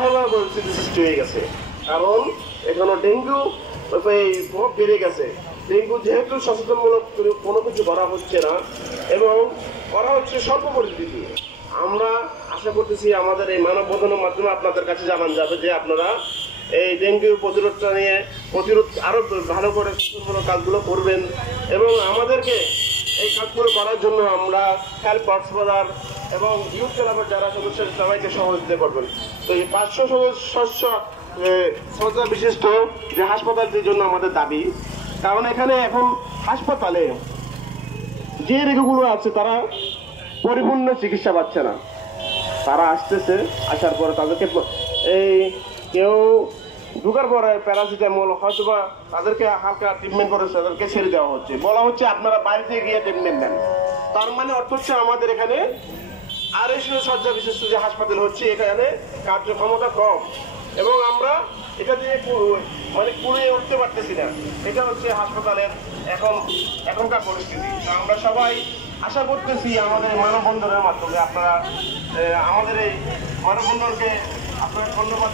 ভয়াবহ পরিস্থিতি সৃষ্টি হয়ে গেছে। কারণ এখনো ডেঙ্গু প্রভাব বেড়ে গেছে। ডেঙ্গু যেহেতু সচেতনমূলক কোনো কিছু করা হচ্ছে না এবং করা হচ্ছে স্বল্প পরিস্থিতি, আমরা আশা করতেছি আমাদের এই মানববন্ধনের মাধ্যমে আপনাদের কাছে জানানো যাবে যে আপনারা এই ডেঙ্গু প্রতিরোধটা নিয়ে আরো ভালো করে সচেতনমূলক কাজগুলো করবেন এবং আমাদেরকে এই কাজগুলো করার জন্য আমরা হেল্প কক্সবাজার এবং ইউথ ক্লাবের যারা সদস্য সবাইকে সহযোগিতা করবেন। তো এই 500 সদস্য শ্রদ্ধা বিশিষ্ট যে হাসপাতালটির জন্য আমাদের দাবি, কারণ এখানে এখন হাসপাতালে যে রোগীগুলো আছে তারা পরিপূর্ণ চিকিৎসা পাচ্ছে না। তারা আসতেছে, আসার পরে তাদেরকে এই কেউ ঢুকার পরে প্যারাসিটামল হয়তোবা তাদেরকে হালকা ট্রিটমেন্ট করে তাদেরকে ছেড়ে দেওয়া হচ্ছে, বলা হচ্ছে আপনারা বাড়িতে গিয়ে ট্রিটমেন্ট নেন। তার মানে অর্থ হচ্ছে আমাদের এখানে 250 শয্যা বিশিষ্ট যে হাসপাতাল হচ্ছে এখানে কার্যক্ষমতা কম এবং আমরা এটা দিয়ে মানে কুড়িয়ে উঠতে পারতেছি না। এটা হচ্ছে হাসপাতালের এখনকার পরিস্থিতি। আমরা সবাই আশা করতেছি আমাদের মানববন্ধনের মাধ্যমে আপনারা আমাদের এই মানববন্ধনকে আপনারা ধন্যবাদ।